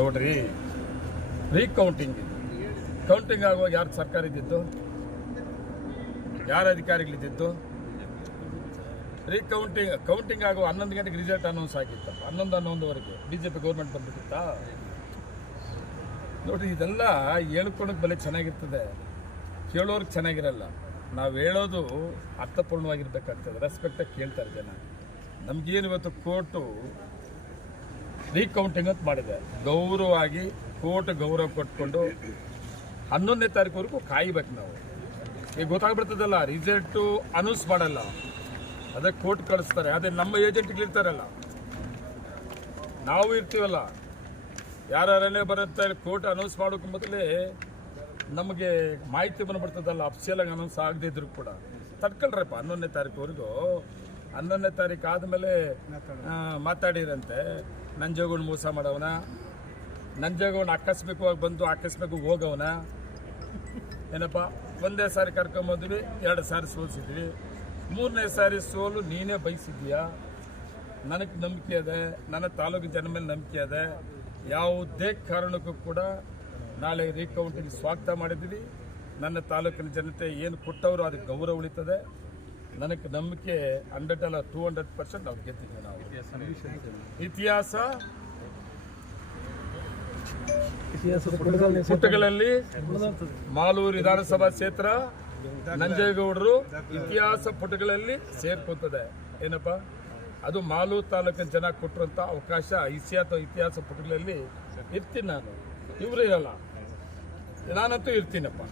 ನೋಡ್ರಿ recounting counting ಆಗುವಾಗ ಯಾರು ಸರ್ಕಾರ ಇದ್ದಿತ್ತು ಯಾರು ಅಧಿಕಾರಿಗಳಿದ್ದಿತ್ತು ರೀಕೌಂಟಿಂಗ್ ಕೌಂಟಿಂಗ್ ಆಗುವ ಹನ್ನೊಂದು ಗಂಟೆಗೆ ರಿಸಲ್ಟ್ ಅನೌನ್ಸ್ ಆಗಿತ್ತು ಹನ್ನೊಂದು, ಹನ್ನೊಂದುವರೆಗೆ ಬಿ ಜೆ ಪಿ ಗೌರ್ಮೆಂಟ್ ಬಂದ್ಬಿಟ್ಟಿತ್ತಾ? ನೋಡಿರಿ, ಇದೆಲ್ಲ ಹೇಳ್ಕೊಳಕ್ಕೆ ಬೆಲೆ ಚೆನ್ನಾಗಿರ್ತದೆ. ಕೇಳೋರ್ಗೆ ಚೆನ್ನಾಗಿರಲ್ಲ. ನಾವು ಹೇಳೋದು ಅರ್ಥಪೂರ್ಣವಾಗಿರ್ಬೇಕಾಗ್ತದೆ. ರೆಸ್ಪೆಕ್ಟಾಗಿ ಕೇಳ್ತಾರೆ ಜನ. ನಮಗೇನು ಇವತ್ತು ಕೋರ್ಟು ರೀಕೌಂಟಿಂಗ್ ಅಂತ ಮಾಡಿದೆ. ಗೌರವವಾಗಿ ಕೋರ್ಟ್ ಗೌರವ ಕೊಟ್ಕೊಂಡು ಹನ್ನೊಂದನೇ ತಾರೀಕುವರೆಗೂ ಕಾಯ್ಬೇಕು ನಾವು. ಈಗ ಗೊತ್ತಾಗ್ಬಿಡ್ತದಲ್ಲ ರಿಸಲ್ಟು ಅನೌನ್ಸ್ ಮಾಡಲ್ಲ. ಅದಕ್ಕೆ ಕೋರ್ಟ್ ಕಳಿಸ್ತಾರೆ. ಅದೇ ನಮ್ಮ ಏಜೆಂಟ್ಗಳಿರ್ತಾರಲ್ಲ ನಾವು ಇರ್ತೀವಲ್ಲ. ಯಾರೇ ಬರುತ್ತೆ ಕೋರ್ಟ್ ಅನೌನ್ಸ್ ಮಾಡೋಕೆ ಮೊದಲೇ ನಮಗೆ ಮಾಹಿತಿ ಬಂದ್ಬಿಡ್ತದಲ್ಲ. ಅಫ್ಸಿಯಲಾಗಿ ಅನೌನ್ಸ್ ಆಗದೇ ಇದ್ರು ಕೂಡ. ತಡ್ಕೊಳ್ರಪ್ಪ ಹನ್ನೊಂದನೇ ತಾರೀಕುವರೆಗೂ. ಹನ್ನೊಂದನೇ ತಾರೀಕು ಆದಮೇಲೆ ಮಾತಾಡಿರಂತೆ. ನಂಜೇಗೌಡ ಮೋಸ ಮಾಡವನ. ನಂಜೇಗೌಡ ಆಕಸ್ಮಿಕವಾಗಿ ಬಂದು ಆಕಸ್ಮಿಕವಾಗಿ ಹೋಗವನ. ಏನಪ್ಪ? ಒಂದೇ ಸಾರಿ ಕರ್ಕೊಂಬಂದ್ವಿ ಎರಡು ಸಾರಿ ಸೋಲಿಸಿದ್ವಿ. ಮೂರನೇ ಸಾರಿ ಸೋಲು ನೀನೇ ಬಯಸಿದ್ಯಾ ನನಗೆ ನಂಬಿಕೆ ಇದೆ ನನ್ನ ತಾಲೂಕಿನ ಜನ ಮೇಲೆ ನಂಬಿಕೆ ಇದೆ. ಯಾವುದೇ ಕಾರಣಕ್ಕೂ ಕೂಡ ನಾಳೆ ರೀಕೌಂಟಿಗೆ ಸ್ವಾಗತ ಮಾಡಿದ್ವಿ ನನ್ನ ತಾಲೂಕಿನ ಜನತೆ ಏನು ಕೊಟ್ಟವರು ಅದಕ್ಕೆ ಗೌರವ ಉಳಿತದೆ. ನನಗೆ ನಂಬಿಕೆ ಹಂಡ್ರೆಡ್ ಅಲ್ಲ ಟೂ ಹಂಡ್ರೆಡ್ ಪರ್ಸೆಂಟ್ ನಾವು ಗೆದ್ದಿದ್ವಿ ನಾವು. ಇತಿಹಾಸ, ಪುಟಗಳಲ್ಲಿ ಮಾಲೂರು ವಿಧಾನಸಭಾ ಕ್ಷೇತ್ರ, ನಂಜೇಗೌಡರು ಇತಿಹಾಸ ಪುಟಗಳಲ್ಲಿ ಸೇರ್ಕೊತದೆ ಏನಪ್ಪ? ಅದು ಮಾಲೂರು ತಾಲೂಕಿನ ಜನ ಕೊಟ್ಟಿರುವಂಥ ಅವಕಾಶ ಐಸಿಯಾತ ಇತಿಹಾಸ ಪುಟಗಳಲ್ಲಿ ಇರ್ತೀನಿ ನಾನು. ಇವರು ಇರಲ್ಲ ನಾನಂತೂ ಇರ್ತೀನಪ್ಪ.